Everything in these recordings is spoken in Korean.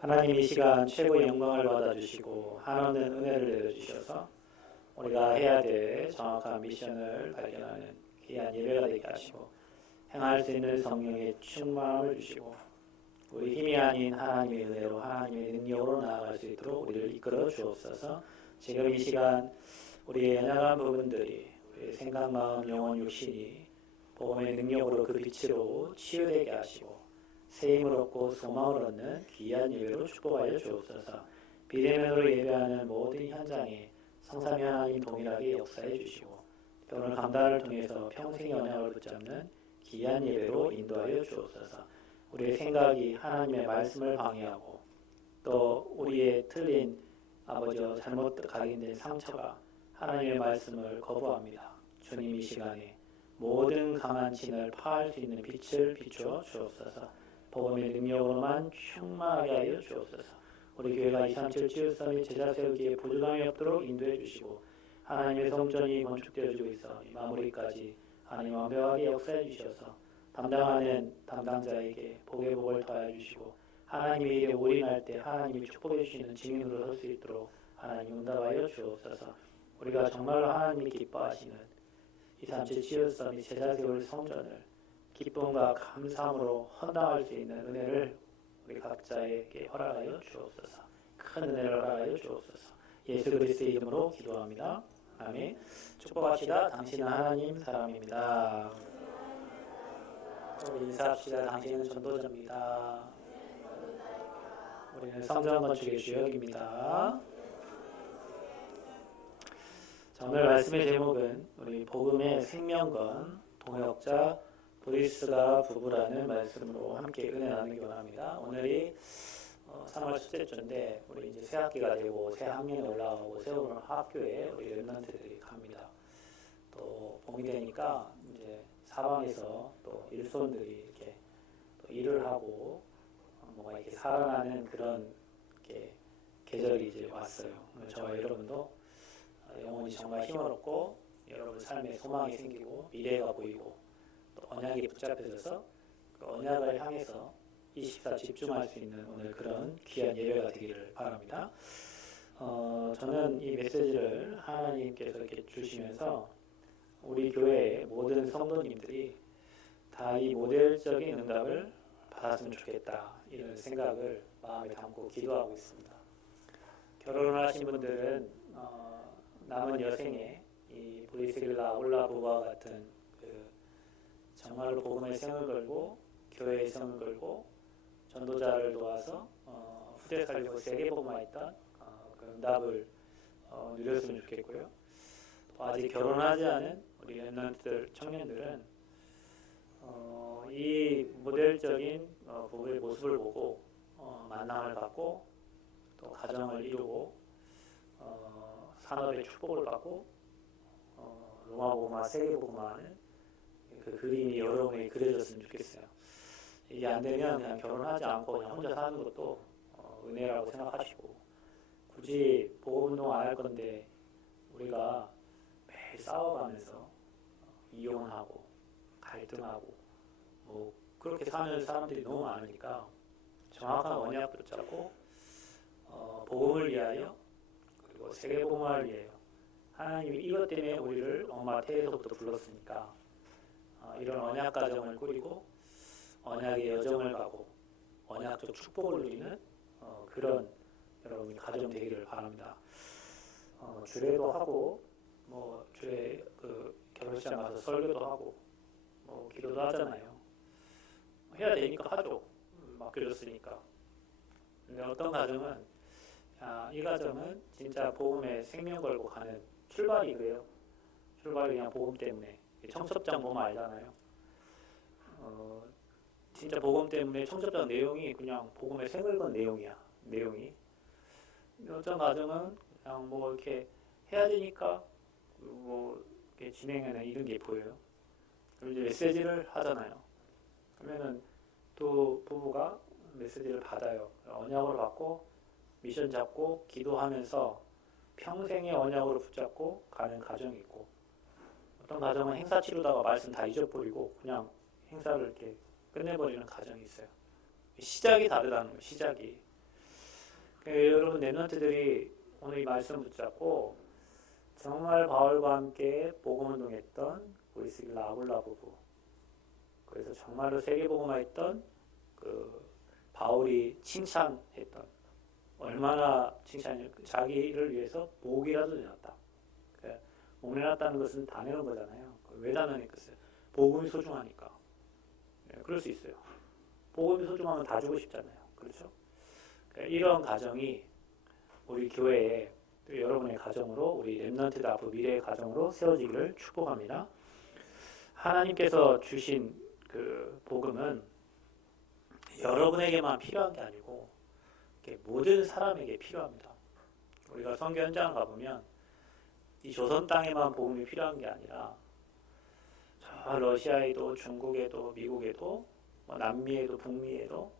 하나님 이 시간 최고의 영광을 받아주시고 한없는 은혜를 내려주셔서 우리가 해야 될 정확한 미션을 발견하는 귀한 예배가 되게 하시고 행할 수 있는 성령의 충만함을 주시고 우리 힘이 아닌 하나님의 은혜로 하나님의 능력으로 나아갈 수 있도록 우리를 이끌어 주옵소서. 지금 이 시간 우리의 연약한 부분들이 우리의 생각, 마음, 영혼, 육신이 복음의 능력으로 그 빛으로 치유되게 하시고 새 힘을 얻고 소망을 얻는 귀한 예배로 축복하여 주옵소서. 비대면으로 예배하는 모든 현장에 성삼위 하나님 동일하게 역사해 주시고 오늘 감단을 통해서 평생의 언약을 붙잡는 귀한 예배로 인도하여 주옵소서. 우리의 생각이 하나님의 말씀을 방해하고 또 우리의 틀린 아버지와 잘못 각인된 상처가 하나님의 말씀을 거부합니다. 주님 이 시간에 모든 강한 진을 파할 수 있는 빛을 비추어 주옵소서. 복음의 능력으로만 충만하게 하여 주옵소서. 우리 교회가 237 치유성의 제자 세우기에 부족함이 없도록 인도해 주시고 하나님의 성전이 건축되어지고 있어 마무리까지 하나님 완벽하게 역사해 주셔서 담당하는 담당자에게 복의 복을 더하여 주시고 하나님의 일에 올인할 때 하나님이 축복해 주시는 증인으로 설 수 있도록 하나님 응답하여 주옵소서. 우리가 정말로 하나님이 기뻐하시는 237 치유성의 제자 세울 성전을 기쁨과 감사함으로 헌당할 수 있는 은혜를 우리 각자에게 허락하여 주옵소서. 큰 은혜를 허락하여 주옵소서. 예수 그리스도의 이름으로 기도합니다. 아멘. 축복합시다. 당신은 하나님 사람입니다. 우리 인사합시다. 당신은 전도자입니다. 우리는 성전 건축의 주역입니다. 자, 오늘 말씀의 제목은 우리 복음의 생명건 동역자 브리스가 부부라는 말씀으로 함께 은혜 나누기 원합니다. 오늘이 3월 첫째 주인데 우리 이제 새 학기가 되고 새 학년에 올라가고 새로운 학교에 우리 랩런트들이 갑니다. 또 봄이 되니까 이제 사방에서 또 일손들이 이렇게 또 일을 하고 뭔가 이렇게 살아나는 그런 이렇게 계절이 이제 왔어요. 저와 여러분도 영혼이 정말 힘을 얻고 여러분 삶에 소망이 생기고 미래가 보이고 또 언약이 붙잡혀져서 그 언약을 향해서 24 집중할 수 있는 오늘 그런 귀한 예배가 되기를 바랍니다. 저는 이 메시지를 하나님께서 이렇게 주시면서 우리 교회의 모든 성도님들이 다 이 모델적인 응답을 받았으면 좋겠다 이런 생각을 마음에 담고 기도하고 있습니다. 결혼을 하신 분들은 남은 여생에 이 브리스길라 올라 부부와 같은 그 정말로 복음의 생을 걸고 교회의 생을 걸고 전도자를 도와서 후대 살리고 세계 복음화했던 그 응답을 누렸으면 좋겠고요. 또 아직 결혼하지 않은 우리 랩런트들 청년들은 이 모델적인 부부의 모습을 보고 만남을 받고 또 가정을 이루고 산업의 축복을 받고 로마 복음화, 세계 복음화하는 그 그림이 여러분에게 그려졌으면 좋겠어요. 이게 안 되면 그냥 결혼하지 않고 그냥 혼자 사는 것도 은혜라고 생각하시고 굳이 복음운동 안 할 건데 우리가 매일 싸워가면서 이혼하고 갈등하고 뭐 그렇게 사는 사람들이 너무 많으니까 정확한 언약 붙잡고 복음을 위하여 그리고 세계 복음화를 위하여 하나님이 이것 때문에 우리를 엄마 태에서부터 불렀으니까 이런 언약 가정을 꾸리고 언약의 여정을 가고 언약적 축복을 누리는 그런 여러분이 가정 되기를 바랍니다. 주례도 하고 뭐 주례 그 결혼식장 가서 설교도 하고 뭐 기도도 하잖아요. 해야 되니까 하죠. 맡겨줬으니까. 근데 어떤 가정은 이 가정은 진짜 복음에 생명 걸고 가는 출발이 그래요. 출발이 그냥 복음 때문에. 청첩장 보면 알잖아요. 진짜 복음 때문에 청첩장 내용이 그냥 복음에 생을 건 내용이야. 내용이. 어떤 가정은 그냥 뭐 이렇게 해야 되니까 뭐 이렇게 진행하는 이런 게 보여요. 그럼 이제 메시지를 하잖아요. 그러면은 또 부부가 메시지를 받아요. 언약으로 받고 미션 잡고 기도하면서 평생의 언약으로 붙잡고 가는 가정이 있고 어떤 가정은 행사 치르다가 말씀 다 잊어버리고 그냥 행사를 이렇게 끝내버리는 가정이 있어요. 시작이 다르다는 거예요. 시작이. 여러분 랩런트들이 오늘 이 말씀 붙잡고 정말 바울과 함께 복음운동했던 브리스길라 아굴라 부부, 그래서 정말로 세계복음화했던 그 바울이 칭찬했던, 얼마나 칭찬이, 자기를 위해서 목이라도 내놨다. 목 내놨다는 것은 다 내는 거잖아요. 왜 다 내놨겠어요? 복음이 소중하니까. 그럴 수 있어요. 복음이 소중하면 다 주고 싶잖아요. 그렇죠? 이런 가정이 우리 교회에, 또 여러분의 가정으로, 우리 랩런트들 앞으로 미래의 가정으로 세워지기를 축복합니다. 하나님께서 주신 그 복음은 여러분에게만 필요한 게 아니고 모든 사람에게 필요합니다. 우리가 선교 현장을 가보면 이 조선 땅에만 복음이 필요한 게 아니라 저 러시아에도, 중국에도, 미국에도, 남미에도, 북미에도,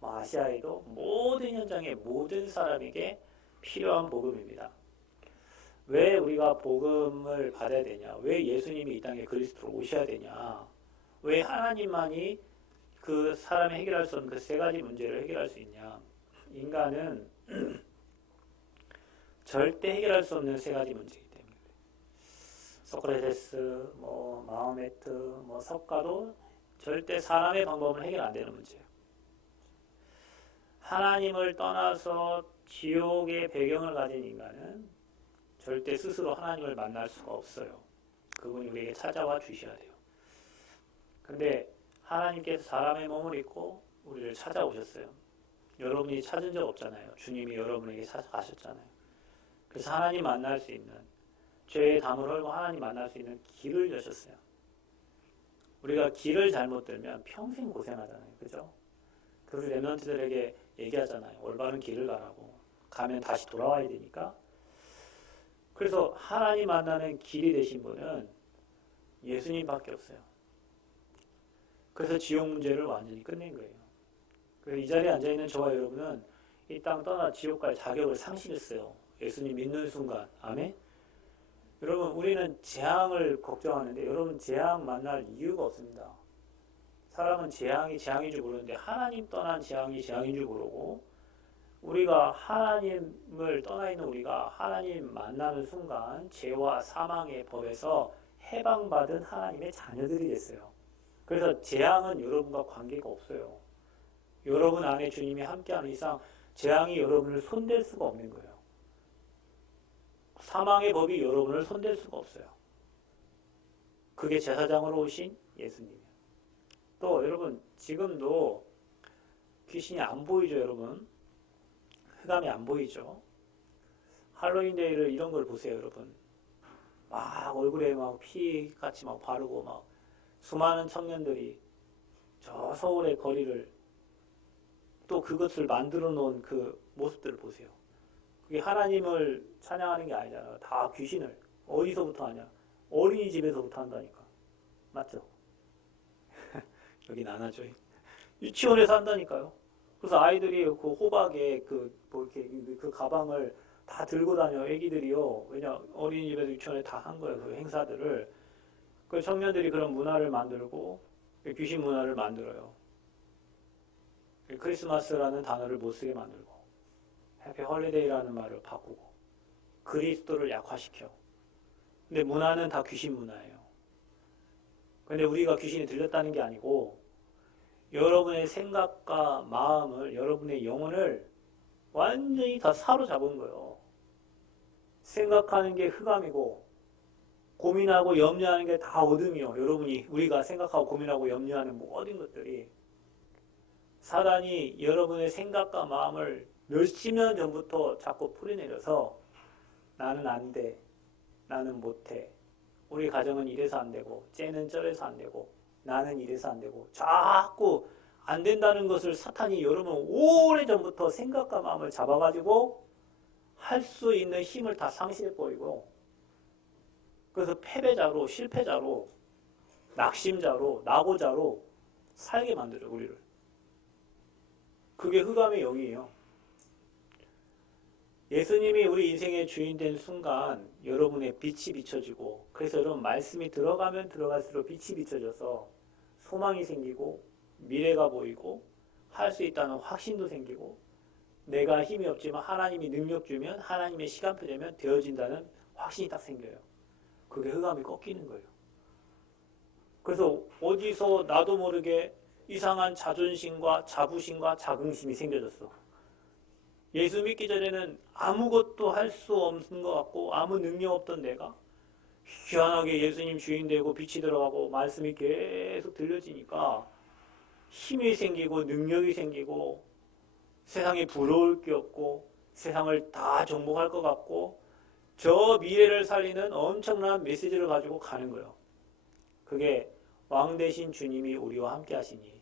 아시아에도 모든 현장에 모든 사람에게 필요한 복음입니다. 왜 우리가 복음을 받아야 되냐? 왜 예수님이 이 땅에 그리스도로 오셔야 되냐? 왜 하나님만이 그 사람이 해결할 수 없는 그 세 가지 문제를 해결할 수 있냐? 인간은 절대 해결할 수 없는 세 가지 문제이기 때문에. 소크라테스, 마호메트, 석가도 절대 사람의 방법은 해결 안 되는 문제예요. 하나님을 떠나서 지옥의 배경을 가진 인간은 절대 스스로 하나님을 만날 수가 없어요. 그분이 우리에게 찾아와 주셔야 돼요. 근데 하나님께서 사람의 몸을 입고 우리를 찾아오셨어요. 여러분이 찾은 적 없잖아요. 주님이 여러분에게 찾아가셨잖아요. 그래서 하나님 만날 수 있는, 죄의 담을 헐고 하나님 만날 수 있는 길을 여셨어요. 우리가 길을 잘못 들면 평생 고생하잖아요. 그죠? 그래서 랩런트들에게 얘기하잖아요. 올바른 길을 가라고. 가면 다시 돌아와야 되니까. 그래서 하나님 만나는 길이 되신 분은 예수님밖에 없어요. 그래서 지옥 문제를 완전히 끝낸 거예요. 그래서 이 자리에 앉아있는 저와 여러분은 이 땅 떠나 지옥 갈 자격을 상실했어요. 예수님 믿는 순간. 아멘? 여러분, 우리는 재앙을 걱정하는데 여러분 재앙 만날 이유가 없습니다. 사람은 재앙이 재앙인 줄 모르는데 하나님 떠난 재앙이 재앙인 줄 모르고, 우리가 하나님을 떠나 있는 우리가 하나님 만나는 순간 죄와 사망의 법에서 해방받은 하나님의 자녀들이 됐어요. 그래서 재앙은 여러분과 관계가 없어요. 여러분 안에 주님이 함께하는 이상 재앙이 여러분을 손댈 수가 없는 거예요. 사망의 법이 여러분을 손댈 수가 없어요. 그게 제사장으로 오신 예수님이에요. 또 여러분, 지금도 귀신이 안 보이죠, 여러분? 흑암이 안 보이죠? 할로윈 데이를 이런 걸 보세요, 여러분. 막 얼굴에 막 피같이 막 바르고 막 수많은 청년들이 저 서울의 거리를, 또 그것을 만들어 놓은 그 모습들을 보세요. 그게 하나님을 찬양하는 게 아니잖아요. 다 귀신을. 어디서부터 하냐? 어린이집에서부터 한다니까. 맞죠? 여긴 안 하죠. 유치원에서 한다니까요. 그래서 아이들이 그 호박에 그 가방을 다 들고 다녀, 애기들이요. 왜냐, 어린이집에서 유치원에 다 한 거예요. 그 행사들을. 그 청년들이 그런 문화를 만들고, 귀신 문화를 만들어요. 크리스마스라는 단어를 못 쓰게 만들고, 해피 홀리데이라는 말을 바꾸고, 그리스도를 약화시켜. 근데 문화는 다 귀신 문화예요. 근데 우리가 귀신이 들렸다는 게 아니고, 여러분의 생각과 마음을, 여러분의 영혼을 완전히 다 사로잡은 거예요. 생각하는 게 흑암이고, 고민하고 염려하는 게 다 어둠이요. 우리가 생각하고 고민하고 염려하는 모든 것들이, 사단이 여러분의 생각과 마음을 몇십 년 전부터 자꾸 풀이내려서 나는 안 돼, 나는 못해, 우리 가정은 이래서 안 되고, 쟤는 저래서 안 되고, 나는 이래서 안 되고, 자꾸 안 된다는 것을 사탄이 여러분 오래전부터 생각과 마음을 잡아가지고 할 수 있는 힘을 다 상실해버리고, 그래서 패배자로, 실패자로, 낙심자로, 낙오자로 살게 만들어요, 우리를. 그게 흑암의 영이에요. 예수님이 우리 인생의 주인 된 순간 여러분의 빛이 비춰지고, 그래서 여러분 말씀이 들어가면 들어갈수록 빛이 비춰져서 소망이 생기고, 미래가 보이고, 할 수 있다는 확신도 생기고, 내가 힘이 없지만 하나님이 능력 주면 하나님의 시간표 되면 되어진다는 확신이 딱 생겨요. 그게 흑암이 꺾이는 거예요. 그래서 어디서 나도 모르게 이상한 자존심과 자부심과 자긍심이 생겨졌어. 예수 믿기 전에는 아무것도 할 수 없는 것 같고 아무 능력 없던 내가 희한하게 예수님 주인 되고 빛이 들어가고 말씀이 계속 들려지니까 힘이 생기고 능력이 생기고 세상에 부러울 게 없고 세상을 다 정복할 것 같고 저 미래를 살리는 엄청난 메시지를 가지고 가는 거예요. 그게 왕 대신 주님이 우리와 함께 하시니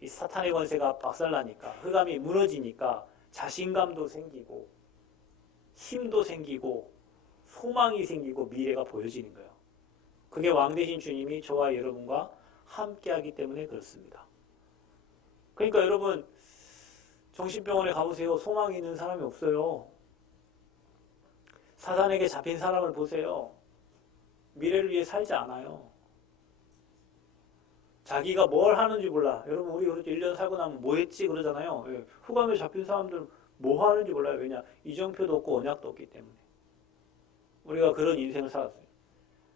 이 사탄의 권세가 박살나니까 흑암이 무너지니까 자신감도 생기고 힘도 생기고 소망이 생기고 미래가 보여지는 거예요. 그게 왕 대신 주님이 저와 여러분과 함께 하기 때문에 그렇습니다. 그러니까 여러분 정신병원에 가보세요. 소망이 있는 사람이 없어요. 사단에게 잡힌 사람을 보세요. 미래를 위해 살지 않아요. 자기가 뭘 하는지 몰라. 여러분 우리 그렇죠. 1년 살고 나면 뭐 했지 그러잖아요. 예. 흑암에 잡힌 사람들은 뭐 하는지 몰라요. 왜냐? 이정표도 없고 언약도 없기 때문에. 우리가 그런 인생을 살았어요.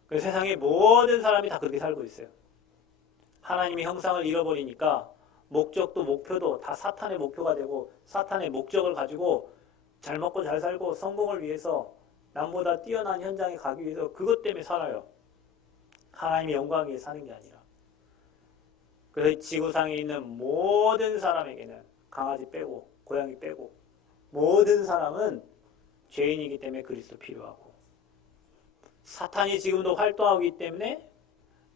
그래서 세상의 모든 사람이 다 그렇게 살고 있어요. 하나님의 형상을 잃어버리니까 목적도 목표도 다 사탄의 목표가 되고 사탄의 목적을 가지고 잘 먹고 잘 살고 성공을 위해서 남보다 뛰어난 현장에 가기 위해서 그것 때문에 살아요. 하나님의 영광 위해 사는 게 아니라. 그래서 지구상에 있는 모든 사람에게는 강아지 빼고 고양이 빼고 모든 사람은 죄인이기 때문에 그리스도 필요하고 사탄이 지금도 활동하기 때문에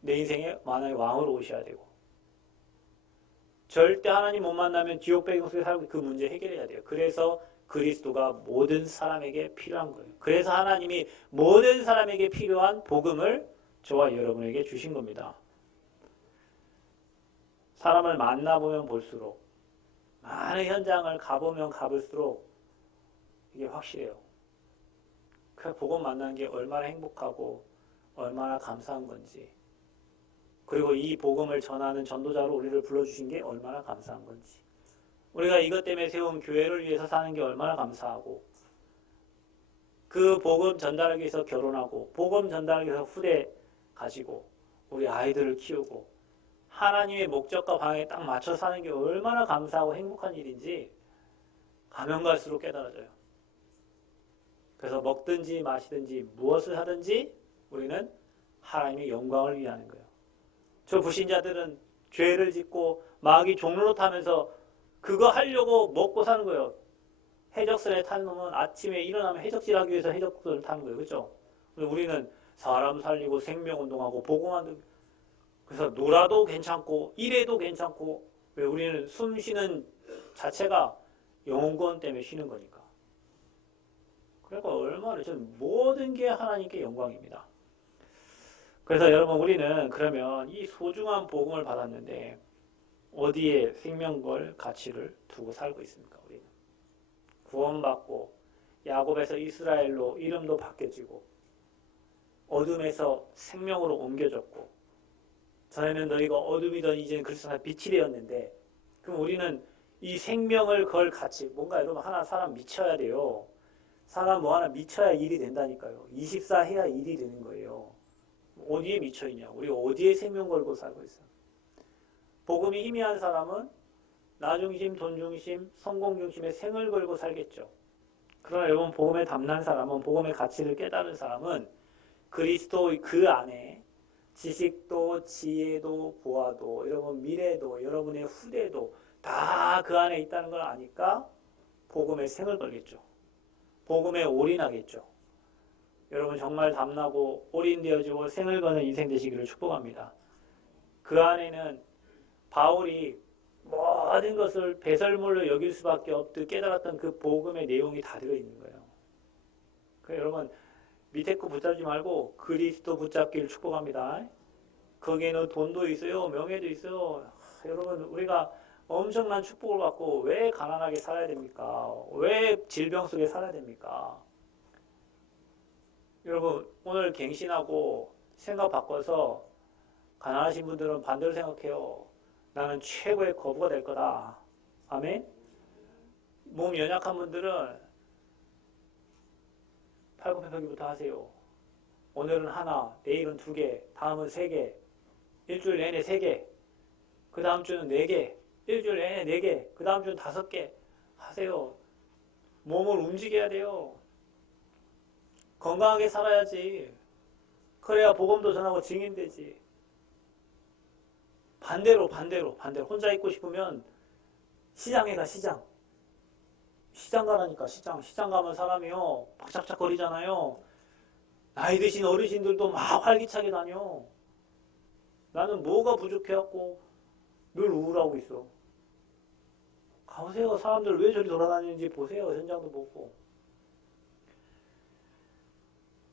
내 인생에 만약에 왕으로 오셔야 되고 절대 하나님 못 만나면 지옥 배경 속에 살고 그 문제 해결해야 돼요. 그래서 그리스도가 모든 사람에게 필요한 거예요. 그래서 하나님이 모든 사람에게 필요한 복음을 저와 여러분에게 주신 겁니다. 사람을 만나보면 볼수록 많은 현장을 가보면 가볼수록 이게 확실해요. 그 복음 만나는 게 얼마나 행복하고 얼마나 감사한 건지 그리고 이 복음을 전하는 전도자로 우리를 불러주신 게 얼마나 감사한 건지 우리가 이것 때문에 세운 교회를 위해서 사는 게 얼마나 감사하고 그 복음 전달하기 위해서 결혼하고 복음 전달하기 위해서 후대 가지고 우리 아이들을 키우고 하나님의 목적과 방향에 딱 맞춰 사는 게 얼마나 감사하고 행복한 일인지 가면 갈수록 깨달아져요. 그래서 먹든지 마시든지 무엇을 하든지 우리는 하나님의 영광을 위하는 거예요. 저 불신자들은 죄를 짓고 마귀 종로로 타면서 그거 하려고 먹고 사는 거예요. 해적선에 타는 놈은 아침에 일어나면 해적질하기 위해서 해적선을 타는 거예요. 그렇죠? 우리는 사람 살리고 생명운동하고 복음하는 그래서 놀아도 괜찮고 일해도 괜찮고 왜 우리는 숨 쉬는 자체가 영혼 때문에 쉬는 거니까. 그러니까 얼마나 저는 모든 게 하나님께 영광입니다. 그래서 여러분 우리는 그러면 이 소중한 복음을 받았는데 어디에 생명걸 가치를 두고 살고 있습니까? 우리는 구원받고 야곱에서 이스라엘로 이름도 바뀌어지고 어둠에서 생명으로 옮겨졌고 전에는 너희가 어둠이던 이제는 그리스도의 빛이 되었는데 그럼 우리는 이 생명을 걸 가치 뭔가 여러분 하나 사람 미쳐야 돼요. 사람 뭐 하나 미쳐야 일이 된다니까요. 24 해야 일이 되는 거예요. 어디에 미쳐있냐? 우리 어디에 생명 걸고 살고 있어요? 복음이 희미한 사람은 나 중심, 돈 중심, 성공 중심에 생을 걸고 살겠죠. 그러나 여러분 복음에 담난 사람은 복음의 가치를 깨달은 사람은 그리스도 그 안에 지식도 지혜도 보아도 여러분 미래도 여러분의 후대도 다 그 안에 있다는 걸 아니까 복음에 생을 걸겠죠. 복음에 올인하겠죠. 여러분 정말 담나고 올인되어지고 생을 거는 인생 되시기를 축복합니다. 그 안에는 바울이 모든 것을 배설물로 여길 수밖에 없듯 깨달았던 그 복음의 내용이 다 들어있는 거예요. 그래서 여러분 밑에 거 붙잡지 말고 그리스도 붙잡기를 축복합니다. 거기에는 돈도 있어요. 명예도 있어요. 여러분 우리가 엄청난 축복을 받고 왜 가난하게 살아야 됩니까? 왜 질병 속에 살아야 됩니까? 여러분 오늘 갱신하고 생각 바꿔서 가난하신 분들은 반대로 생각해요. 나는 최고의 거부가 될 거다. 아멘? 몸 연약한 분들은 팔굽혀펴기부터 하세요. 오늘은 하나, 내일은 2개, 다음은 3개, 일주일 내내 3개, 그 다음 주는 4개, 일주일 내내 4개, 그 다음 주는 5개 하세요. 몸을 움직여야 돼요. 건강하게 살아야지. 그래야 복음도 전하고 증인되지. 반대로 혼자 있고 싶으면 시장에 가. 시장 가라니까. 시장 가면 사람이요 박짝짝 거리잖아요. 나이 드신 어르신들도 막 활기차게 다녀. 나는 뭐가 부족해갖고 늘 우울하고 있어. 가보세요. 사람들 왜 저리 돌아다니는지 보세요. 현장도 보고.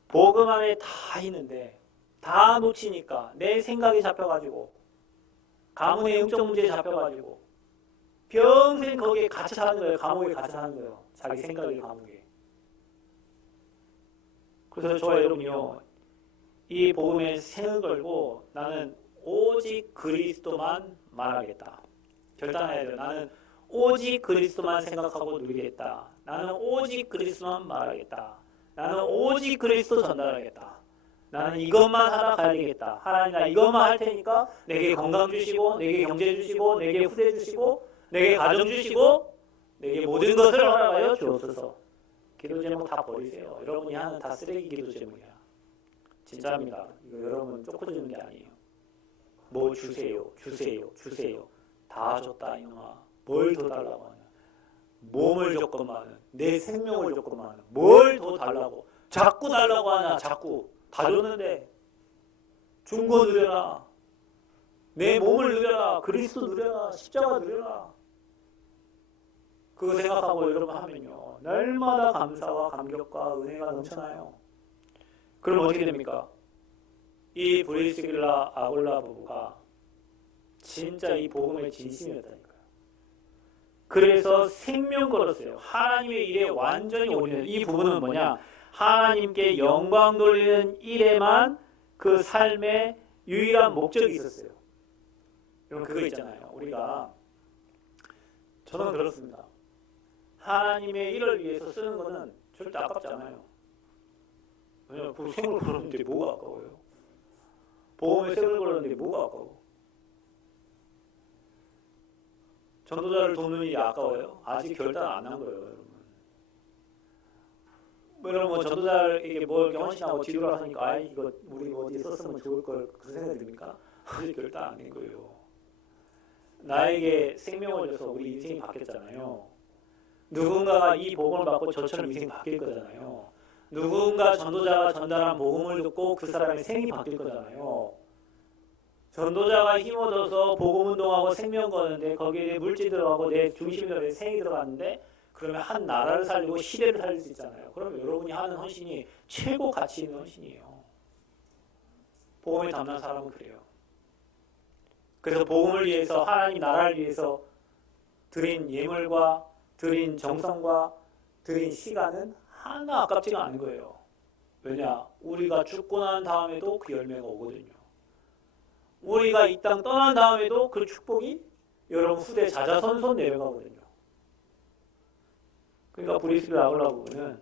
복음 안에 다 있는데 다 놓치니까 내 생각이 잡혀가지고 가문의 영적 문제에 잡혀가지고 평생 거기에 갇혀 사는 거예요. 감옥에 갇혀 사는 거예요. 자기 생각의 감옥에. 그래서 저와 여러분이요, 이 복음에 생을 걸고 나는 오직 그리스도만 말하겠다. 결단해야 돼요. 나는 오직 그리스도만 생각하고 누리겠다. 나는 오직 그리스도만 말하겠다. 나는 오직 그리스도 전달하겠다. 나는 이것만 하다 가야 되겠다. 하나님, 나 이것만 할 테니까 내게 건강 주시고, 내게 경제 주시고, 내게 후대 주시고, 내게 가정 주시고, 내게 모든 것을 허락하여 주옵소서. 기도 제목 다 버리세요. 여러분이 하는 다 쓰레기 기도 제목이야. 진짜입니다. 이거 여러분 쪼꼬주는 게 아니에요. 뭐 주세요. 다 줬다 이놈아. 뭘 더 달라고 하냐. 몸을 줬건만은, 내 생명을 줬건만은 뭘 더 달라고. 자꾸 달라고 하냐. 자꾸. 다 줬는데 준 거 누려라. 내 몸을 누려라. 그리스도 누려라. 십자가 누려라. 그거 생각하고 여러분 하면요, 날마다 감사와 감격과 은혜가 넘쳐나요. 그럼 어떻게 됩니까? 이 브리스길라 아굴라 부부가 진짜 이 복음의 진심이었다니까요. 그래서 생명 걸었어요. 하나님의 일에 완전히 올인해요. 이 부분은 뭐냐? 하나님께 영광 돌리는 일에만 그 삶의 유일한 목적이 있었어요. 여러분 그거 있잖아요. 우리가, 저는 그렇습니다. 하나님의 일을 위해서 쓰는 거는 절대 아깝지 않아요. 왜냐면 그 생을 걸었는데 뭐가 아까워요? 보험에 생을 걸었는데 뭐가 아까워? 전도자를 돕는 일이 아까워요? 아직 결단 안 한 거예요, 여러분. 여러분 뭐 전도자에게 뭐 이렇게 헌신하고 기도를 하니까 아이 이거 우리 어디에 썼으면 좋을 걸 그런 생각이 듭니까? 아직 결단 안 한 거예요. 나에게 생명을 줘서 우리 인생이 바뀌었잖아요. 누군가가 이 복음을 받고 저처럼 인생이 바뀔 거잖아요. 누군가 전도자가 전달한 복음을 듣고 그 사람의 생이 바뀔 거잖아요. 전도자가 힘 얻어서 복음 운동하고 생명 거는데 거기에 물질 들어가고 내 중심이 들어가고 내 생이 들어갔는데 그러면 한 나라를 살리고 시대를 살릴 수 있잖아요. 그럼 여러분이 하는 헌신이 최고 가치 있는 헌신이에요. 복음에 담는 사람은 그래요. 그래서 복음을 위해서, 하나님 나라를 위해서 드린 예물과 드린 정성과 드린 시간은 하나 아깝지가 않은 거예요. 왜냐? 우리가 죽고 난 다음에도 그 열매가 오거든요. 우리가 이 땅 떠난 다음에도 그 축복이 여러분 후대 자자손손 내려가거든요. 그러니까 브리스길라 아굴라 부부는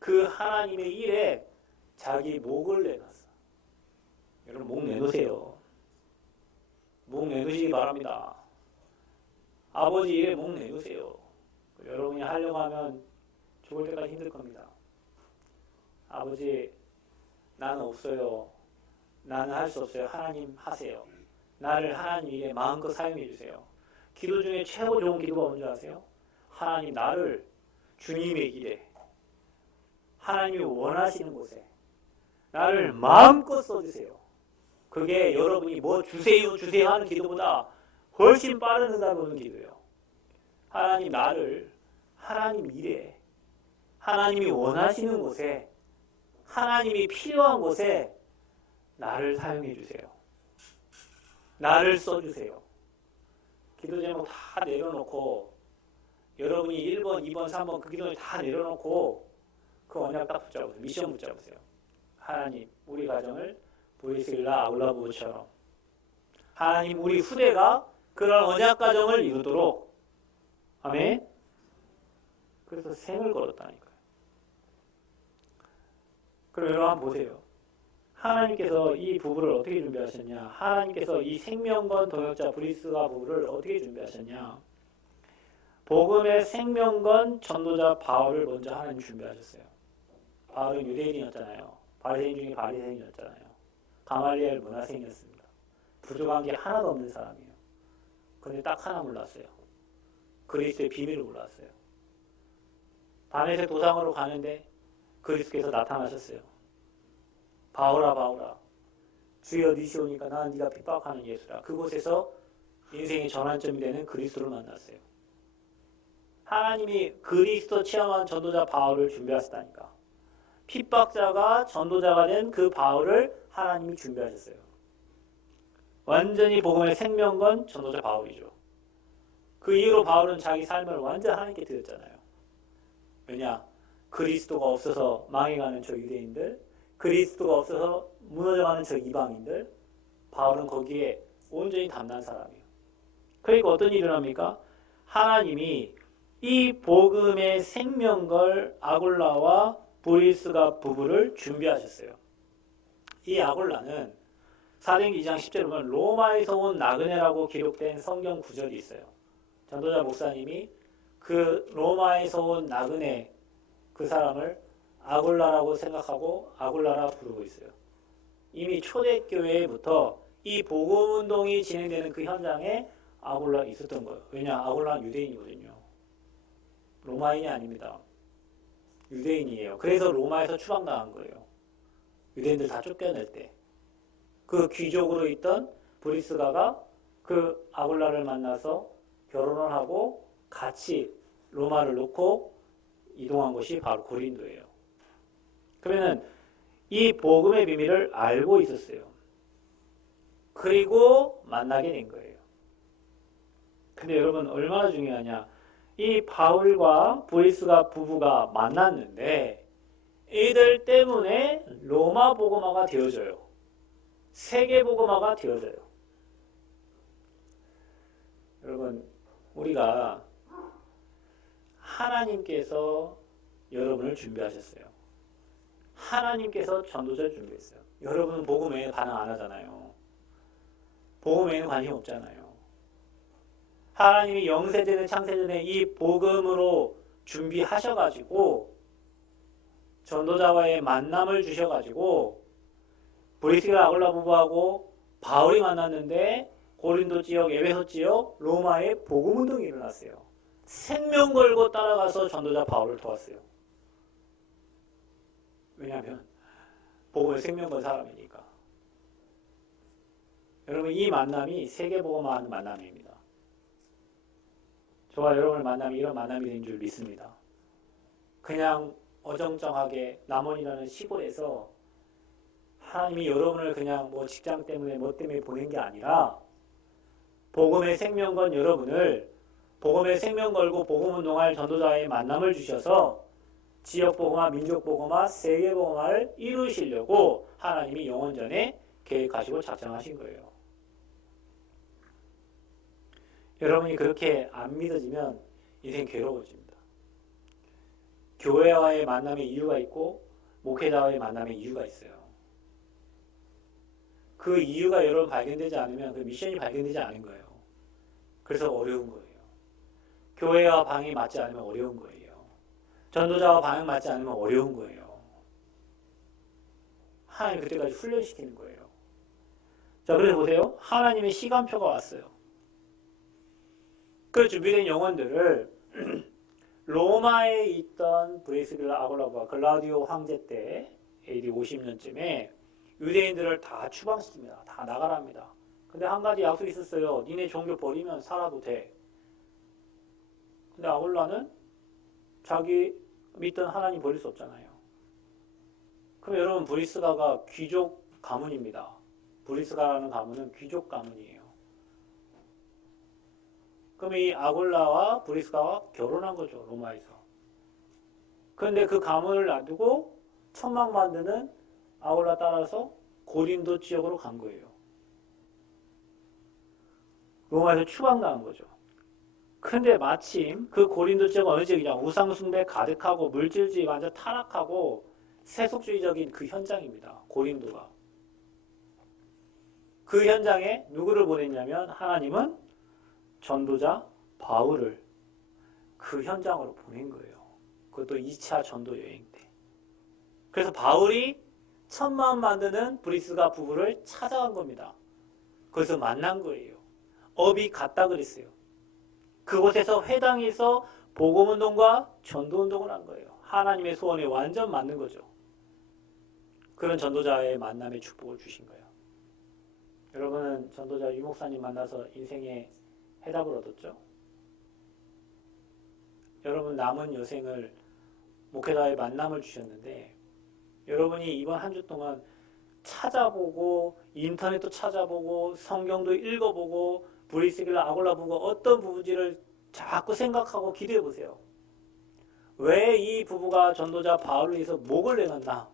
그 하나님의 일에 자기 목을 내놨어. 여러분 목 내놓으세요. 목 내놓으시기 바랍니다. 아버지 일에 목 내놓으세요. 여러분이 하려고 하면 죽을 때까지 힘들 겁니다. 아버지, 나는 없어요. 나는 할 수 없어요. 하나님 하세요. 나를 하나님 일에 마음껏 사용해 주세요. 기도 중에 최고 좋은 기도가 뭔지 아세요? 하나님 나를 주님의 일에, 하나님이 원하시는 곳에 나를 마음껏 써주세요. 그게 여러분이 뭐 주세요 하는 기도보다 훨씬 빠른 응답이 오는 기도예요. 하나님 나를 하나님 일에, 하나님이 원하시는 곳에, 하나님이 필요한 곳에 나를 사용해 주세요. 나를 써주세요. 기도 제목 다 내려놓고 여러분이 1번, 2번, 3번 그 기도를 다 내려놓고 그 언약 딱 붙잡으세요. 미션 붙잡으세요. 하나님 우리 가정을 브리스길라 아굴라 부부처럼, 하나님 우리 후대가 그런 언약 가정을 이루도록, 아멘. 그래서 생을 걸었다니까요. 그럼 여러분 한번 보세요. 하나님께서 이 부부를 어떻게 준비하셨냐? 하나님께서 이 생명건 동역자 브리스가 부부를 어떻게 준비하셨냐? 복음의 생명건 전도자 바울을 먼저 하나님 준비하셨어요. 바울은 유대인이었잖아요. 바리새인 중에 바리새인이었잖아요. 가말리엘 문화생이었습니다. 부족한 게 하나도 없는 사람이에요. 그런데 딱 하나 몰랐어요. 그리스도의 비밀을 몰랐어요. 밤에새 도상으로 가는데 그리스도께서 나타나셨어요. 바울아 바울아 주여 니시 오니까 나는 네가 핍박하는 예수라. 그곳에서 인생의 전환점이 되는 그리스도를 만났어요. 하나님이 그리스도 체험한 전도자 바울을 준비하셨다니까. 핍박자가 전도자가 된 그 바울을 하나님이 준비하셨어요. 완전히 복음의 생명건 전도자 바울이죠. 그 이후로 바울은 자기 삶을 완전 하나님께 드렸잖아요. 왜냐? 그리스도가 없어서 망해가는 저 유대인들, 그리스도가 없어서 무너져가는 저 이방인들, 바울은 거기에 온전히 담난 사람이에요. 그러니까 어떤 일이 일어납니까? 하나님이 이 복음의 생명걸 아굴라와 브리스가 부부를 준비하셨어요. 이 아굴라는 사도행전 2장 10절에 보면 로마에서 온 나그네라고 기록된 성경 구절이 있어요. 전도자 목사님이 그 로마에서 온 나그네 그 사람을 아굴라라고 생각하고 아굴라라 부르고 있어요. 이미 초대교회부터 이 복음운동이 진행되는 그 현장에 아굴라 있었던 거예요. 왜냐? 아굴라는 유대인이거든요. 로마인이 아닙니다. 유대인이에요. 그래서 로마에서 추방당한 거예요. 유대인들 다 쫓겨낼 때. 그 귀족으로 있던 브리스가가 그 아굴라를 만나서 결혼을 하고 같이 로마를 놓고 이동한 곳이 바로 고린도예요. 그러면 이 복음의 비밀을 알고 있었어요. 그리고 만나게 된 거예요. 근데 여러분 얼마나 중요하냐? 이 바울과 브리스가 부부가 만났는데 이들 때문에 로마 복음화가 되어져요. 세계 복음화가 되어져요. 여러분 우리가 하나님께서 여러분을 준비하셨어요. 하나님께서 전도자를 준비했어요. 여러분은 복음에 반응 안 하잖아요. 복음에는 관심 없잖아요. 하나님이 영세전에 창세전에 이 복음으로 준비하셔가지고 전도자와의 만남을 주셔가지고 브리스가 아굴라 부부하고 바울이 만났는데 고린도 지역, 에베소 지역, 로마에 복음운동이 일어났어요. 생명 걸고 따라가서 전도자 바울을 도왔어요. 왜냐하면 복음의 생명 건 사람이니까. 여러분 이 만남이 세계복음화하는 만남입니다. 저와 여러분의 만남이 이런 만남이 된 줄 믿습니다. 그냥 어정쩡하게 남원이라는 시골에서 하나님이 여러분을 그냥 뭐 직장 때문에 뭐 때문에 보낸 게 아니라 복음의 생명 건 여러분을 복음의 생명 걸고 복음 운동할 전도자의 만남을 주셔서 지역 복음화, 민족 복음화, 세계 복음화를 이루시려고 하나님이 영원전에 계획하시고 작정하신 거예요. 여러분이 그렇게 안 믿어지면 인생 괴로워집니다. 교회와의 만남의 이유가 있고 목회자와의 만남의 이유가 있어요. 그 이유가 여러분 발견되지 않으면 그 미션이 발견되지 않은 거예요. 그래서 어려운 거예요. 교회와 방이 맞지 않으면 어려운 거예요. 전도자와 방향 맞지 않으면 어려운 거예요. 하나님 그때까지 훈련시키는 거예요. 자, 그래서 보세요. 하나님의 시간표가 왔어요. 그 준비된 영혼들을 로마에 있던 브리스길라 아굴라가 글라우디오 황제 때 AD 50년쯤에 유대인들을 다 추방시킵니다. 다 나가랍니다. 근데 한 가지 약속이 있었어요. 니네 종교 버리면 살아도 돼. 근데 아굴라는 자기 믿던 하나님 버릴 수 없잖아요. 그럼 여러분 브리스가가 귀족 가문입니다. 브리스가라는 가문은 귀족 가문이에요. 그럼 이 아굴라와 브리스가가 결혼한 거죠. 로마에서. 그런데 그 가문을 놔두고 천막 만드는 아굴라 따라서 고린도 지역으로 간 거예요. 로마에서 추방당한 거죠. 근데 마침 그 고린도 지역은 어느 지역이냐? 우상숭배 가득하고 물질주의 완전 타락하고 세속주의적인 그 현장입니다. 고린도가. 그 현장에 누구를 보냈냐면 하나님은 전도자 바울을 그 현장으로 보낸 거예요. 그것도 2차 전도 여행 때. 그래서 바울이 첫 마음 만드는 브리스가 부부를 찾아간 겁니다. 거기서 만난 거예요. 업이 같다 그랬어요. 그곳에서 회당에서 복음운동과 전도운동을 한 거예요. 하나님의 소원에 완전 맞는 거죠. 그런 전도자의 만남의 축복을 주신 거예요. 여러분은 전도자 유 목사님 만나서 인생의 해답을 얻었죠? 여러분 남은 여생을 목회자의 만남을 주셨는데 여러분이 이번 한 주 동안 찾아보고 인터넷도 찾아보고 성경도 읽어보고 브리스길라 아골라 보고 어떤 부부지를 자꾸 생각하고 기도해 보세요. 왜 이 부부가 전도자 바울을 위해서 목을 내놨나?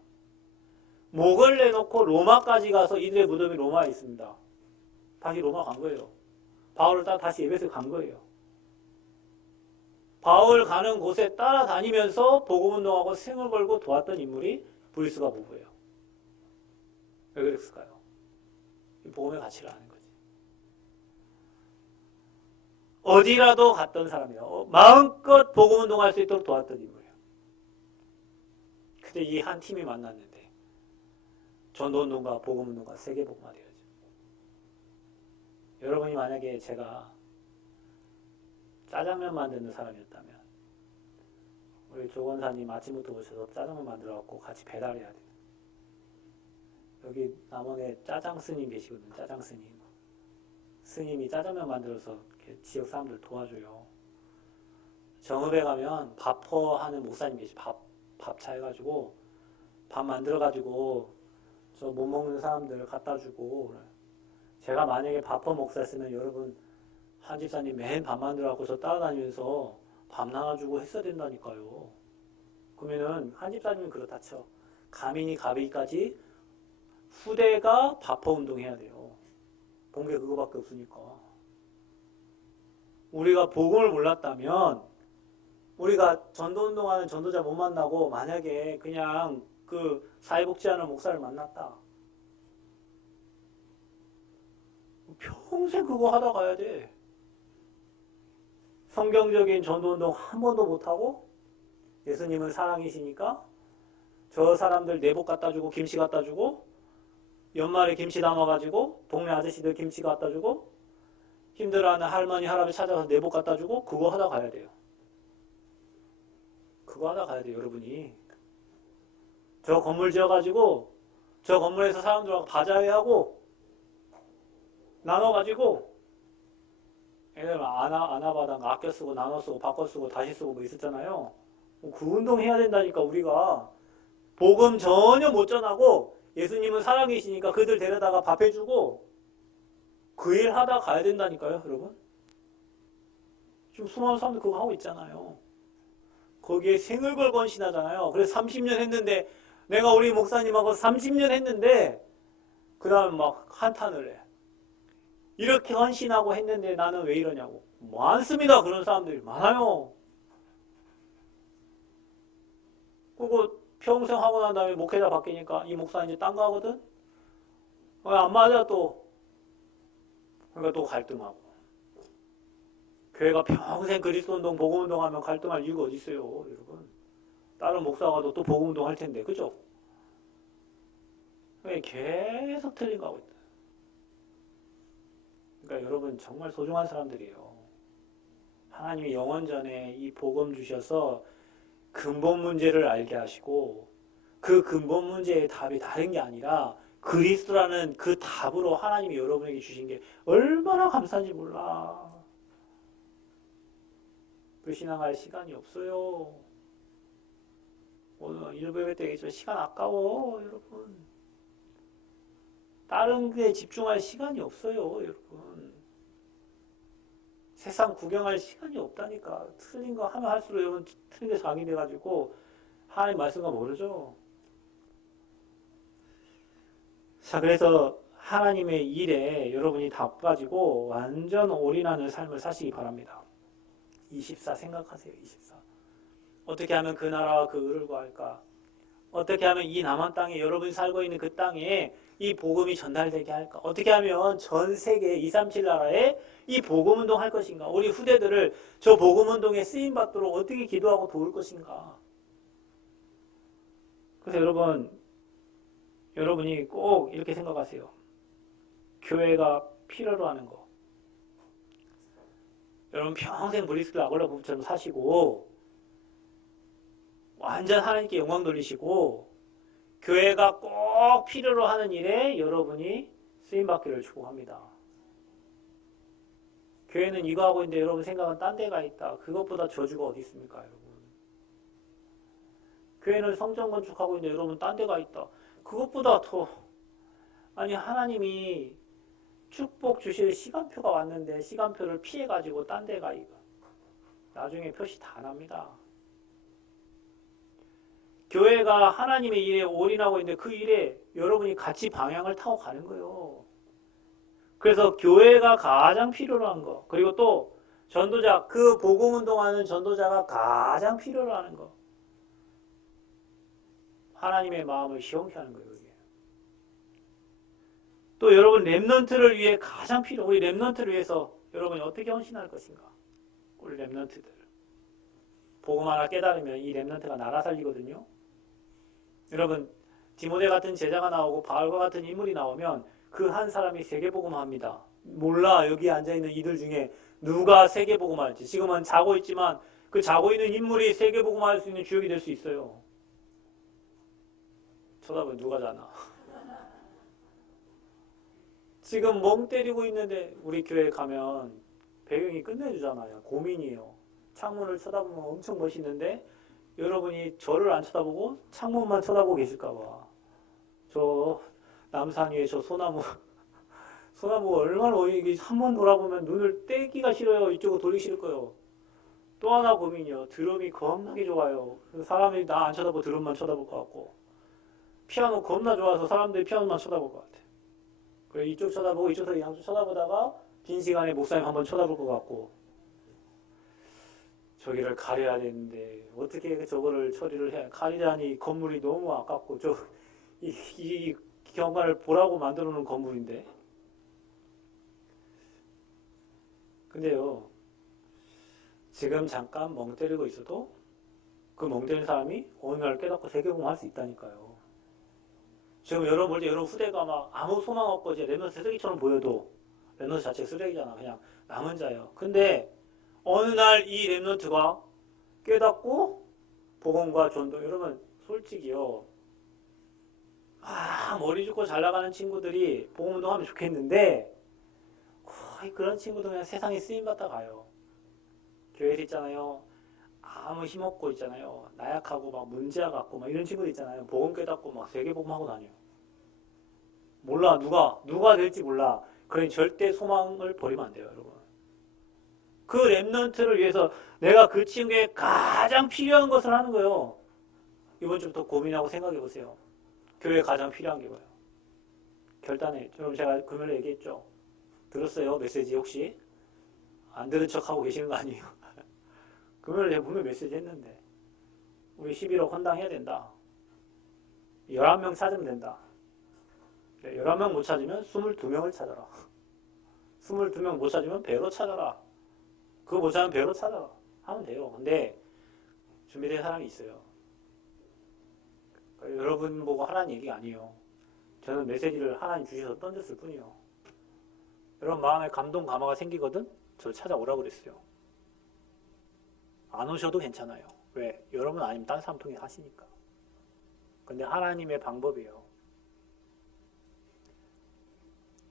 목을 내놓고 로마까지 가서 이들의 무덤이 로마에 있습니다. 다시 로마 간 거예요. 바울을 따라 다시 에베소 간 거예요. 바울 가는 곳에 따라다니면서 복음운동하고 생을 걸고 도왔던 인물이 브리스가 부부예요. 왜 그랬을까요? 복음의 가치를 아는 거지. 어디라도 갔던 사람이에요. 마음껏 복음운동할 수 있도록 도왔던 인물이에요. 근데 이 한 팀이 만났는데 전도운동과 복음운동과 세계복음화 되어야죠. 여러분이 만약에 제가 짜장면 만드는 사람이었다면 우리 조건사님 아침부터 오셔서 짜장면 만들어갖고 같이 배달해야 돼요. 여기 남원에 짜장 스님 계시거든요. 짜장 스님. 스님이 짜장면 만들어서 이렇게 지역 사람들 도와줘요. 정읍에 가면 밥퍼 하는 목사님 계시. 밥차 해가지고 밥 만들어가지고 저 못 먹는 사람들 갖다 주고. 제가 만약에 밥퍼 목사였으면 여러분 한 집사님 맨 밥 만들어갖고 저 따라다니면서 밥 나눠주고 했어야 된다니까요. 그러면은 한 집사님은 그렇다 쳐. 가민이 가비까지 후대가 밥퍼 운동해야 돼요. 본 게 그거밖에 없으니까. 우리가 복음을 몰랐다면 우리가 전도운동하는 전도자 못 만나고 만약에 그냥 그 사회복지하는 목사를 만났다. 평생 그거 하다 가야 돼. 성경적인 전도운동 한 번도 못하고 예수님은 사랑이시니까 저 사람들 내복 갖다 주고 김치 갖다 주고 연말에 김치 담아가지고 동네 아저씨들 김치 갖다 주고 힘들어하는 할머니 할아버지 찾아가서 내복 갖다 주고 그거 하다 가야 돼요. 그거 하다 가야 돼요. 여러분이. 저 건물 지어가지고 저 건물에서 사람들하고 바자회하고 나눠가지고 애들 아나바다가 아껴 쓰고 나눠 쓰고 바꿔 쓰고 다시 쓰고 뭐 있었잖아요. 그 운동 해야 된다니까. 우리가 복음 전혀 못 전하고 예수님은 사랑이시니까 그들 데려다가 밥 해주고 그 일 하다 가야 된다니까요. 여러분. 지금 수많은 사람들 그거 하고 있잖아요. 거기에 생을 걸고 헌신하잖아요. 그래서 30년 했는데 내가 우리 목사님하고 30년 했는데 그 다음 막 한탄을 해. 이렇게 헌신하고 했는데 나는 왜 이러냐고. 많습니다. 그런 사람들이 많아요. 그리고 평생 하고 난 다음에 목회자 바뀌니까 이 목사 이제 딴 거 하거든? 안 맞아 또. 그러니까 또 갈등하고. 교회가 평생 그리스도운동, 복음운동 하면 갈등할 이유가 어디 있어요, 여러분. 다른 목사가 또 복음운동 할 텐데, 그죠? 계속 틀린 거 하고 있다. 그러니까 여러분 정말 소중한 사람들이에요. 하나님이 영원전에 이 복음 주셔서 근본 문제를 알게 하시고 그 근본 문제의 답이 다른 게 아니라 그리스도라는 그 답으로 하나님이 여러분에게 주신 게 얼마나 감사한지 몰라. 그 신앙할 시간이 없어요. 오늘 일부 예배 때 얘기했지만 시간 아까워 여러분. 다른 데 집중할 시간이 없어요 여러분. 세상 구경할 시간이 없다니까. 틀린 거 하면 할수록 여러분 틀린 게 장이 돼가지고 하나님 말씀과 모르죠. 자, 그래서 하나님의 일에 여러분이 다 빠지고 완전 올인하는 삶을 사시기 바랍니다. 24 생각하세요. 24. 어떻게 하면 그 나라와 그 의를 구할까? 어떻게 하면 이 남한 땅에 여러분이 살고 있는 그 땅에 이 복음이 전달되게 할까? 어떻게 하면 전 세계 237 나라에 이 복음 운동 할 것인가? 우리 후대들을 저 복음 운동에 쓰임 받도록 어떻게 기도하고 도울 것인가? 그래서 여러분이 꼭 이렇게 생각하세요. 교회가 필요로 하는 거. 여러분 평생 브리스길 아골라 부부처럼 사시고 완전 하나님께 영광 돌리시고 교회가 꼭 필요로 하는 일에 여러분이 쓰임받기를 축복합니다. 교회는 이거 하고 있는데 여러분 생각은 딴 데가 있다. 그것보다 저주가 어디 있습니까, 여러분? 교회는 성전 건축하고 있는데 여러분 딴 데가 있다. 그것보다 더 아니 하나님이 축복 주실 시간표가 왔는데 시간표를 피해가지고 딴 데가 나중에 표시 다 납니다. 교회가 하나님의 일에 올인하고 있는데 그 일에 여러분이 같이 방향을 타고 가는 거예요. 그래서 교회가 가장 필요로 한 거, 그리고 또 전도자, 그 복음 운동하는 전도자가 가장 필요로 하는 거, 하나님의 마음을 시원케 하는 거예요. 이게. 또 여러분 렘넌트를 위해 가장 우리 렘넌트를 위해서 여러분이 어떻게 헌신할 것인가? 우리 렘넌트들 복음 하나 깨달으면 이 렘넌트가 나라 살리거든요. 여러분 디모데 같은 제자가 나오고 바울과 같은 인물이 나오면 그 한 사람이 세계복음합니다. 몰라 여기 앉아있는 이들 중에 누가 세계복음할지. 지금은 자고 있지만 그 자고 있는 인물이 세계복음할 수 있는 주역이 될 수 있어요. 쳐다보면 누가 자나. 지금 멍 때리고 있는데 우리 교회 가면 배경이 끝내주잖아요. 고민이에요. 창문을 쳐다보면 엄청 멋있는데 여러분이 저를 안 쳐다보고 창문만 쳐다보고 계실까봐. 저 남산 위에 저 소나무가 얼마나 한번 돌아보면 눈을 떼기가 싫어요. 이쪽으로 돌리기 싫을 거예요. 또 하나 고민이요. 드럼이 겁나게 좋아요. 사람이 나 안 쳐다보고 드럼만 쳐다볼 것 같고, 피아노 겁나 좋아서 사람들이 피아노만 쳐다볼 것 같아. 그래 이쪽 쳐다보고 이쪽에서 양쪽 쳐다보다가 빈 시간에 목사님 한번 쳐다볼 것 같고, 저기를 가려야 되는데 어떻게 저거를 처리를 해야 가리자니 건물이 너무 아깝고 이 경관을 보라고 만들어 놓은 건물인데. 근데요 지금 잠깐 멍 때리고 있어도 그 멍 때린 사람이 어느 날 깨닫고 세계복음 할 수 있다니까요. 지금 여러분 볼 때 여러분 후대가 막 아무 소망 없고 이제 랩넌트 쓰레기처럼 보여도 랩넌트 자체가 쓰레기잖아. 그냥 남은 자예요. 근데 어느 날 이 랩넌트가 깨닫고 복음과 전도, 여러분 솔직히요 머리 죽고 잘 나가는 친구들이 복음 운동하면 좋겠는데 거의 그런 친구도 그냥 세상에 쓰임받다 가요. 교회에 있잖아요. 아무 힘없고 있잖아요. 나약하고 막 문제아 같고 막 이런 친구들 있잖아요. 복음 깨닫고 막 세계복음 하고 다녀요. 몰라 누가 될지 몰라. 그러니 절대 소망을 버리면 안 돼요, 여러분. 그 랩넌트를 위해서 내가 그 친구에 가장 필요한 것을 하는 거예요. 이번 주부터 고민하고 생각해 보세요. 교회에 가장 필요한 게 뭐예요? 결단해. 여러분 제가 금요일에 얘기했죠. 들었어요? 메시지 혹시? 안 들은 척하고 계시는 거 아니에요? 금요일에 제가 분명 메시지 했는데 우리 11억 헌당해야 된다. 11명 찾으면 된다. 11명 못 찾으면 22명을 찾아라. 22명 못 찾으면 배로 찾아라. 그거 못 찾으면 배로 찾아라. 하면 돼요. 근데 준비된 사람이 있어요. 그러니까 여러분 보고 하라는 얘기가 아니에요. 저는 메시지를 하나님 주셔서 던졌을 뿐이에요. 여러분 마음에 감동 감화가 생기거든? 저 찾아오라고 그랬어요. 안 오셔도 괜찮아요. 왜? 여러분 아니면 딴 사람 통해 하시니까. 근데 하나님의 방법이에요.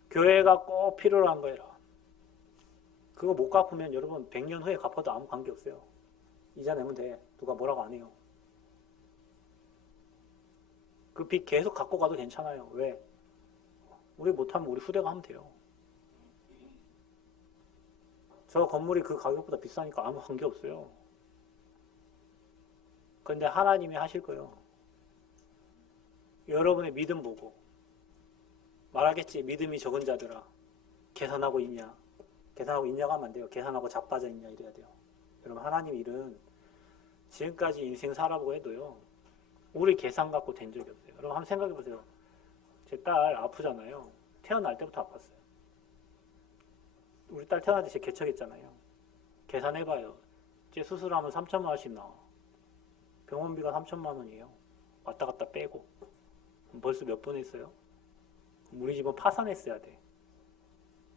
교회가 꼭 필요로 한 거예요. 그거 못 갚으면 여러분 100년 후에 갚아도 아무 관계 없어요. 이자 내면 돼. 누가 뭐라고 안 해요. 그 빚 계속 갖고 가도 괜찮아요. 왜? 우리 못하면 우리 후대가 하면 돼요. 저 건물이 그 가격보다 비싸니까 아무 관계 없어요. 근데 하나님이 하실 거예요. 여러분의 믿음 보고 말하겠지. 믿음이 적은 자들아 계산하고 있냐. 계산하고 있냐고 하면 안 돼요. 계산하고 자빠져 있냐 이래야 돼요. 여러분 하나님 일은 지금까지 인생 살아보고 해도요. 우리 계산 갖고 된 적이 없어요. 여러분 한번 생각해 보세요. 제 딸 아프잖아요. 태어날 때부터 아팠어요. 우리 딸 태어날 때 제 개척했잖아요. 계산해봐요. 제 수술하면 3천만 원씩 나와. 병원비가 3천만 원이에요. 왔다 갔다 빼고. 벌써 몇 번 했어요? 우리 집은 파산했어야 돼.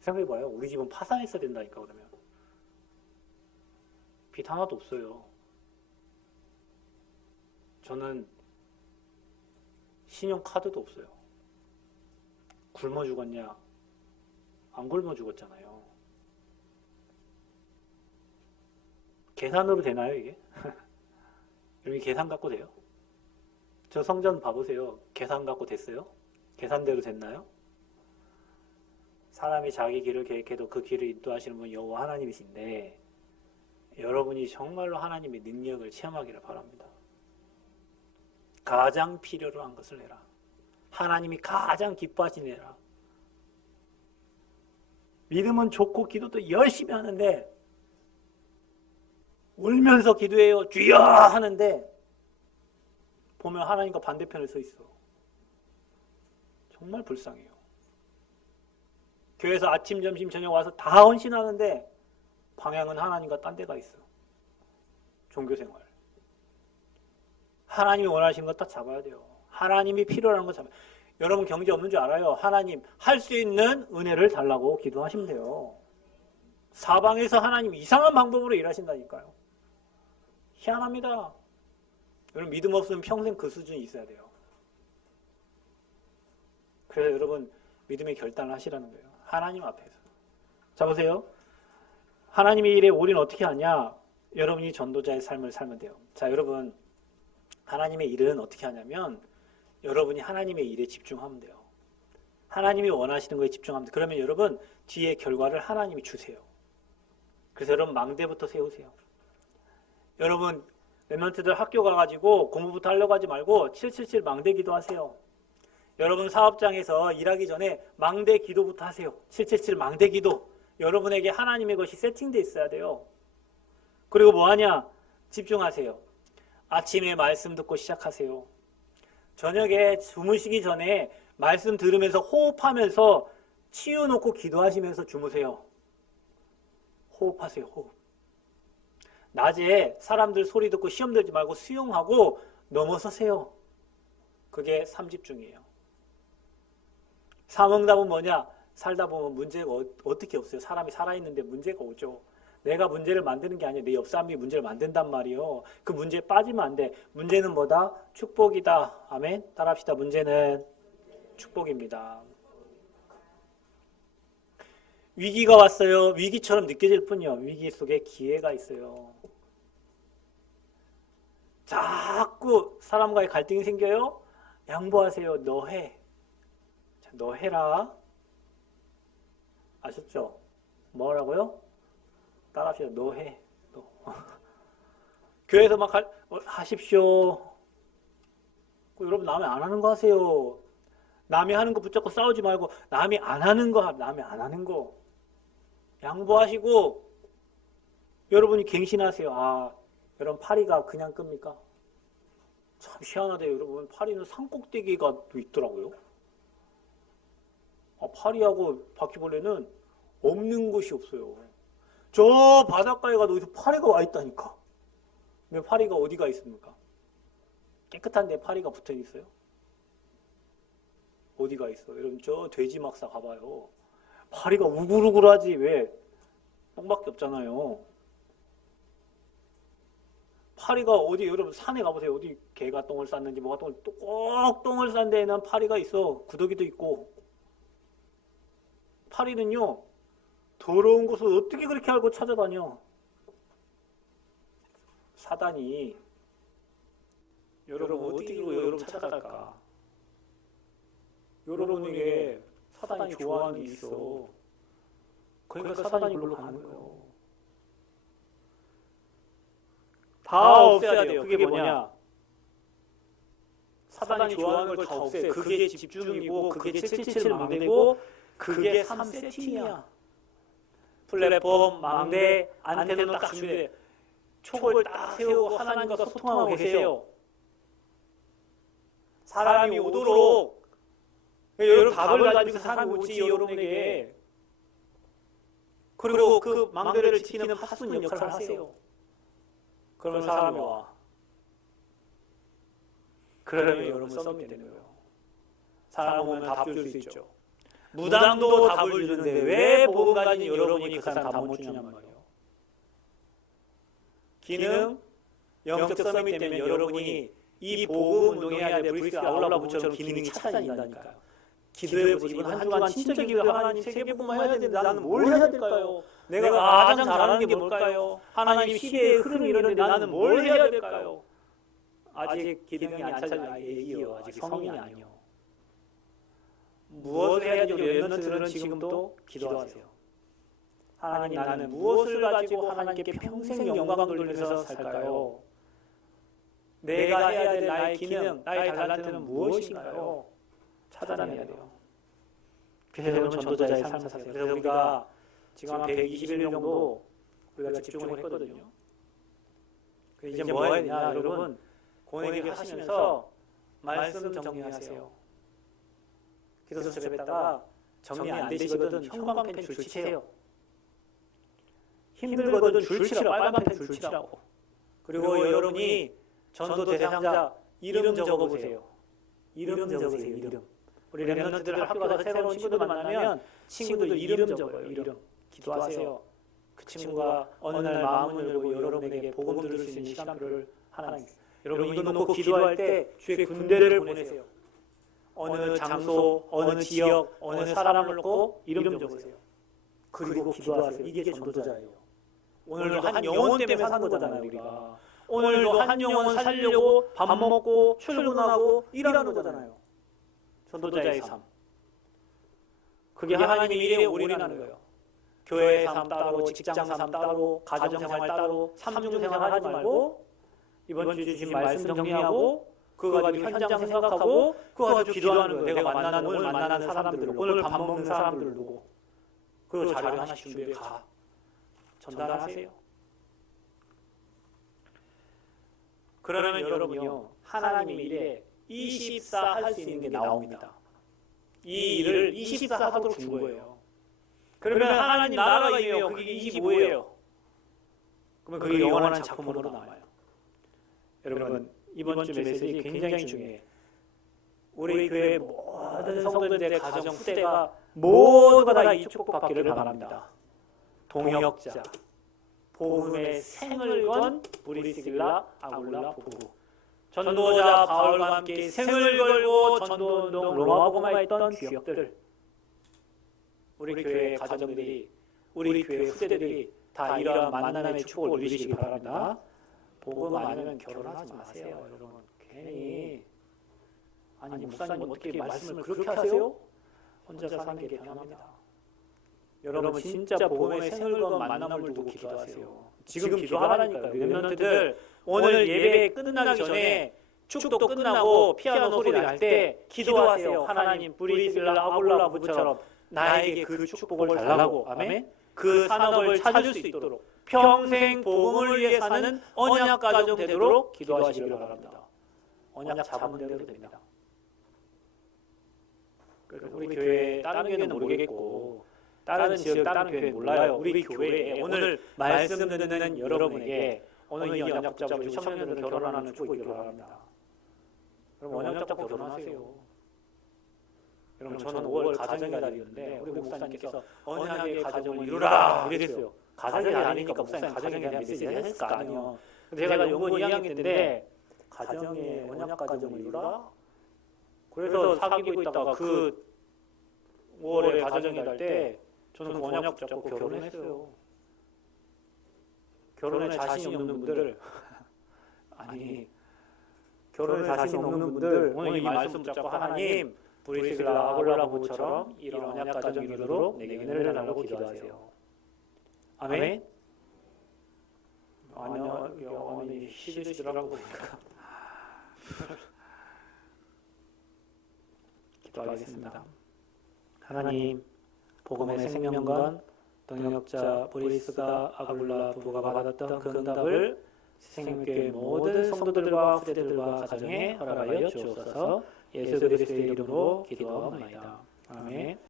생각해봐요. 우리 집은 파산했어야 된다니까 그러면. 빚 하나도 없어요. 저는 신용카드도 없어요. 굶어 죽었냐? 안 굶어 죽었잖아요. 계산으로 되나요 이게? 여러분 계산 갖고 돼요? 저 성전 봐보세요. 계산 갖고 됐어요? 계산대로 됐나요? 사람이 자기 길을 계획해도 그 길을 인도하시는 분 여호와 하나님이신데 여러분이 정말로 하나님의 능력을 체험하기를 바랍니다. 가장 필요로 한 것을 해라. 하나님이 가장 기뻐하시는 해라. 믿음은 좋고 기도도 열심히 하는데 울면서 기도해요. 주여 하는데 보면 하나님과 반대편에 서 있어. 정말 불쌍해요. 교회에서 아침, 점심, 저녁 와서 다 헌신하는데 방향은 하나님과 딴 데가 있어. 종교생활. 하나님이 원하시는 거 딱 잡아야 돼요. 하나님이 필요한 거 잡아야 돼요. 여러분 경제 없는 줄 알아요. 하나님 할 수 있는 은혜를 달라고 기도하시면 돼요. 사방에서 하나님 이상한 방법으로 일하신다니까요. 희한합니다. 여러분 믿음 없으면 평생 그 수준이 있어야 돼요. 그래서 여러분 믿음의 결단을 하시라는 거예요. 하나님 앞에서. 자 보세요. 하나님의 일에 우리는 어떻게 하냐? 여러분이 전도자의 삶을 살면 돼요. 자 여러분 하나님의 일은 어떻게 하냐면 여러분이 하나님의 일에 집중하면 돼요. 하나님이 원하시는 거에 집중하면 돼요. 그러면 여러분 뒤에 결과를 하나님이 주세요. 그래서 여러분 망대부터 세우세요. 여러분 랩런트들 학교 가가지고 공부부터 하려고 하지 말고 777 망대 기도하세요. 여러분 사업장에서 일하기 전에 망대 기도부터 하세요. 777 망대 기도. 여러분에게 하나님의 것이 세팅되어 있어야 돼요. 그리고 뭐하냐? 집중하세요. 아침에 말씀 듣고 시작하세요. 저녁에 주무시기 전에 말씀 들으면서 호흡하면서 치워놓고 기도하시면서 주무세요. 호흡하세요. 호흡. 낮에 사람들 소리 듣고 시험 들지 말고 수용하고 넘어서세요. 그게 삼집중이에요. 삼응답은 뭐냐? 살다 보면 문제가 어떻게 없어요. 사람이 살아있는데 문제가 오죠. 내가 문제를 만드는 게 아니에요. 내 옆 사람이 문제를 만든단 말이에요. 그 문제에 빠지면 안 돼. 문제는 뭐다? 축복이다. 아멘. 따라합시다. 문제는 축복입니다. 위기가 왔어요. 위기처럼 느껴질 뿐이요. 위기 속에 기회가 있어요. 자꾸 사람과의 갈등이 생겨요. 양보하세요. 너 해. 자, 너 해라. 아셨죠? 뭐라고요? 따라합시다. 너 해. 너. 교회에서 막 하십시오. 여러분 남이 안 하는 거 하세요. 남이 하는 거 붙잡고 싸우지 말고 남이 안 하는 거 남이 안 하는 거 양보하시고 여러분이 갱신하세요. 아, 여러분 파리가 그냥 끕니까? 참 희한하대요. 여러분 파리는 산꼭대기가 또 있더라고요. 아, 파리하고 바퀴벌레는 없는 곳이 없어요. 저 바닷가에 가도 어디서 파리가 와 있다니까. 근데 파리가 어디가 있습니까? 깨끗한데 파리가 붙어 있어요? 어디가 있어? 여러분 저 돼지막사 가봐요. 파리가 우글우글하지 왜? 똥밖에 없잖아요. 파리가 어디 여러분 산에 가보세요. 어디 개가 똥을 쌌는지 뭐가 꼭 똥을 싼 데에는 파리가 있어. 구더기도 있고. 파리는요. 더러운 곳을 어떻게 그렇게 알고 찾아다녀? 사단이 여러분 어떻게 여러분 찾아갈까? 여러분에게 사단이 좋아하는 게 있어. 그러니까 사단이 글로 가는 거예요. 다 없애야 돼요. 그게 뭐냐? 사단이 좋아하는 걸 다 없애. 그게 집중이고 그게 777 망대고 그게 3세팅이야. 플랫폼, 망대, 안테나는 딱 준비돼. 촉을 딱 세우고 하나님과 소통하고 계세요. 사람이 오도록 여러분 답을 가지고 사람이 오지 여러분에게. 그리고 그 망대를 지키는 파수꾼 역할을 하세요. 그러면 사람이 와. 그러면 여러분 썸이 되는 거예요. 사람 오면 답 줄 수 있죠. 무당도 답을 주는데 왜 복음 가진 여러분이 그 사람 답 못 주냔 말이에요. 기능, 영적 썸이 되면 여러분이 이 복음 운동해야 될 브리스 아울라 부처럼 기능이 찾아진다니까요. 기도해보세요. 이번 한 주간 진짜 기도해. 하나님 세계복음만 해야 되는데 나는 뭘 해야 될까요? 내가 가장 잘하는 게 뭘까요? 하나님 시대의 흐름이 이러는데 나는 뭘 해야 될까요? 아직 기능이 안 찾은 얘기요. 아직 성인이 아니요. 무엇을 해야지 렘넌트들은 지금도 기도하세요. 하나님 나는 무엇을 가지고 하나님께 평생 영광 돌리면서 살까요? 내가 해야 될 나의 기능, 나의 달란트는 무엇인가요? 찾아내야 돼요. 그래서 여러분 전도자의 삶 사세요. 그래서 우리가 지금 한 120일 정도 우리가 집중을 했거든요. 이제 뭐 해야 되냐 여러분 고뇌기 하시면서 말씀 정리하세요. 기도 수첩에다가 정리 안 되시거든 형광펜 줄치세요. 힘들거든 줄치라고 빨간 펜 줄치라고. 그리고 여러분이 전도 대상자 이름 적어보세요. 이름 적으세요. 이름. 우리 렘넌트들 학교 가서 새로운 친구들 만나면 친구들 이름 적어요. 이름. 기도하세요. 그 친구가 어느 날 마음을 열고 여러분에게 복음 들을 수 있는 시간표를 하나님. 여러분 이거 놓고 기도할 때 주의 군대를 보내세요. 어느 장소, 어느 지역, 어느 사람을 놓고 이름 적으세요. 그리고 기도하세요. 이게 전도자예요. 오늘도 한 영혼 때문에 사는 거잖아요, 우리가. 오늘도 한 영혼 살려고 밥 먹고 출근하고 일하는 거잖아요. 전도자의 삶. 그게 하나님의 일에 올인하는 거예요. 교회 삶 따로, 직장 삶 따로, 가정생활 따로, 삼중생활 하지 말고 이번 주 주신 말씀 정리하고 그거 가지고 현장 생각하고 그거 가지고 기도하는 거예요. 내가 만나는 오늘 만나는 사람들, 오늘 밥 먹는 사람들을 두고 그리고 자료 하나씩 준비해 가. 전달하세요. 그러면 여러분요 하나님의 일에 24 할 수 있는 게 나옵니다. 이 일을 24 하도록 준 거예요. 그러면 하나님 나라가 임해요. 그게 25예요. 그러면 그게 영원한 작품으로 남아요. 여러분 이번 주 메시지 굉장히 중요해요. 우리 교회 모든 성도들의 가정 후대가 모두가 다 이 축복받기를 바랍니다. 동역자, 복음의 생을 건 브리스길라 아굴라 부부, 전도자 바울과 함께 생을 걸고 전도운동 로마복음화에 있던 귀역들, 우리 교회 가정들이, 우리 교회 후대들이 다 이러한 만남의 축복을 누리시기 바랍니다. 복음 아니면 결혼하지 마세요. 여러분 괜히 아니 목사님 어떻게 말씀을 그렇게 하세요? 혼자 사는 게 편합니다. 여러분 진짜 복음의 생을 건 만남을 두고 기도하세요. 지금 기도하라니까요. 렘넌트들 오늘 예배 끝나기 전에 축도 끝나고 피아노 소리 날 때 기도하세요. 하나님 브리스길라 아굴라 부처럼 나에게 그 축복을 달라고. 아멘. 그 산업을 찾을 수 있도록 평생 복음을 위해 사는 언약 가정 되도록 기도하시길 바랍니다. 언약 잡은 대로 됩니다. 우리 교회 다른 교회는 모르겠고 다른 지역 다른 교회는 몰라요. 우리 교회에 오늘 말씀 듣는 여러분에게 오늘 이 언약 잡고 청년들을 결혼하는 축복이 바랍니다. 여러분 언약 잡고 결혼하세요. 여러분 저는 5월 가정의 달이었는데 우리 목사님께서 언약의 가정을 이루라 이랬어요. 가정이 아니니까 목사님 가정에 대한 메시지를 했을 거 아니에요. 제가 연구원 2학년 때인데 가정의 언약 가정을 이루라. 그래서 사귀고 있다가 그 5월에 가정의 달 때 저는 그 언약 붙잡고 결혼했어요. 결혼에 자신이 없는 분들 아니 결혼에 자신이 없는 분들 오늘 이 말씀 붙잡고 하나님 브리스길라 아굴라 부부처럼 이런 언약 가정 이루도록 내게 은혜를 달라고 기도하세요. 아멘. 아니요, 어머니 시들시들하고 보니까 기도하겠습니다. 하나님, 복음의 생명관 동역자 브리스가 아굴라 부부가 받았던 그 응답을 생명교회 모든 성도들과 후대들과 가정에 허락하여 주옵소서. 예수 그리스도의 이름으로 기도하옵나이다. 아멘.